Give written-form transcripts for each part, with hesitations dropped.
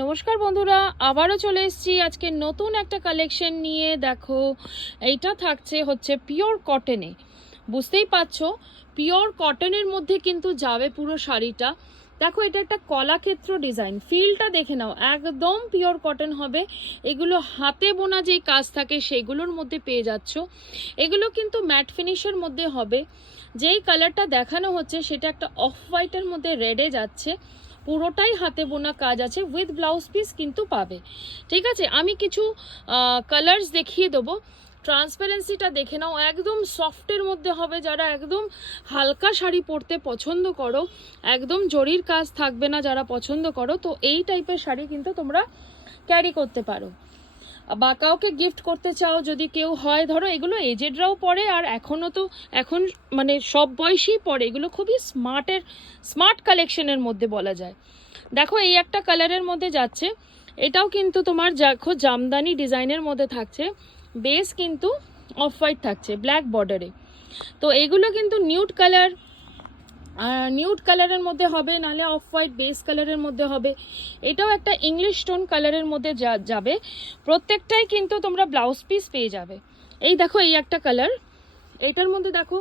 নমস্কার বন্ধুরা, আবারও চলে এসেছি আজকে নতুন একটা কালেকশন নিয়ে। দেখো, এইটা থাকছে হচ্ছে পিওর কটনে। বুঝতেই পারছো, পিওর কটনের মধ্যে কিন্তু যাবে পুরো শাড়িটা। দেখো, এটা একটা কলাক্ষেত্র ডিজাইন, ফিলটা দেখে নাও, একদম পিওর কটন হবে। এগুলো হাতে বোনা যেই কাজ থাকে সেগুলোর মধ্যে পেয়ে যাচ্ছ। এগুলো কিন্তু ম্যাট ফিনিশের মধ্যে হবে। যেই কালারটা দেখানো হচ্ছে সেটা একটা অফ হোয়াইটের মধ্যে রেডে যাচ্ছে। পুরোটাই হাতে বোনা কাজ আছে, উইথ ব্লাউজ পিস কিন্তু পাবে। ঠিক আছে, আমি কিছু কালার্স দেখিয়ে দেবো। ট্রান্সপারেন্সিটা দেখে নাও, একদম সফটের মধ্যে হবে। যারা একদম হালকা শাড়ি পরতে পছন্দ করো, একদম জরির কাজ থাকবে না যারা পছন্দ করো, তো এই টাইপের শাড়ি কিন্তু তোমরা ক্যারি করতে পারো। বা কাউকে গিফট করতে চাও যদি কেউ হয়, ধরো এগুলো এজেডরাও পরে, আর এখনও তো এখন মানে সব বয়সী পরে। এগুলো খুবই স্মার্ট কালেকশনের মধ্যে বলা যায়। দেখো, এই একটা কালারের মধ্যে যাচ্ছে, এটাও কিন্তু তোমার দেখো জামদানি ডিজাইনের মধ্যে থাকছে। বেস কিন্তু অফ হোয়াইট থাকছে ব্ল্যাক বর্ডারে। তো এগুলো কিন্তু নিউড কালারের মধ্যে হবে, নাহলে অফ হোয়াইট বেস কালারের মধ্যে হবে। এটাও একটা ইংলিশ টোন কালারের মধ্যে যাবে। প্রত্যেকটাই কিন্তু তোমরা ব্লাউজ পিস পেয়ে যাবে। এই দেখো, এই একটা কালার, এটার মধ্যে দেখো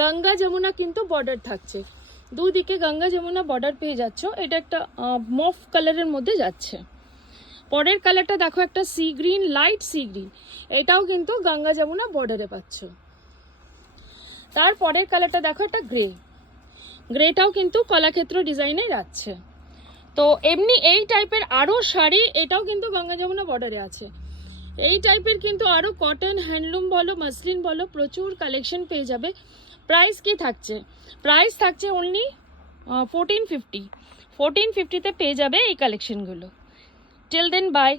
গঙ্গা যমুনা কিন্তু বর্ডার থাকছে, দুদিকে গঙ্গা যমুনা বর্ডার পেয়ে যাচ্ছ। এটা একটা মফ কালারের মধ্যে যাচ্ছে। পরের কালারটা দেখো, একটা sea green, light sea green, এটাও কিন্তু গঙ্গা যমুনা বর্ডারে পাচ্ছ। তারপরের কালারটা দেখো, একটা গ্রেটাও কিন্তু কলাক্ষেত্র ডিজাইনে যাচ্ছে। তো এমনি এই টাইপের আরও শাড়ি, এটাও কিন্তু গঙ্গা যমুনা বর্ডারে আছে। এই টাইপের কিন্তু আরও কটন, হ্যান্ডলুম বলো, মাসলিন বলো, প্রচুর কালেকশন পেয়ে যাবে। প্রাইস কি থাকছে? প্রাইস থাকছে অনলি 1450। 1450-তে পেয়ে যাবে এই কালেকশনগুলো। Till then, by.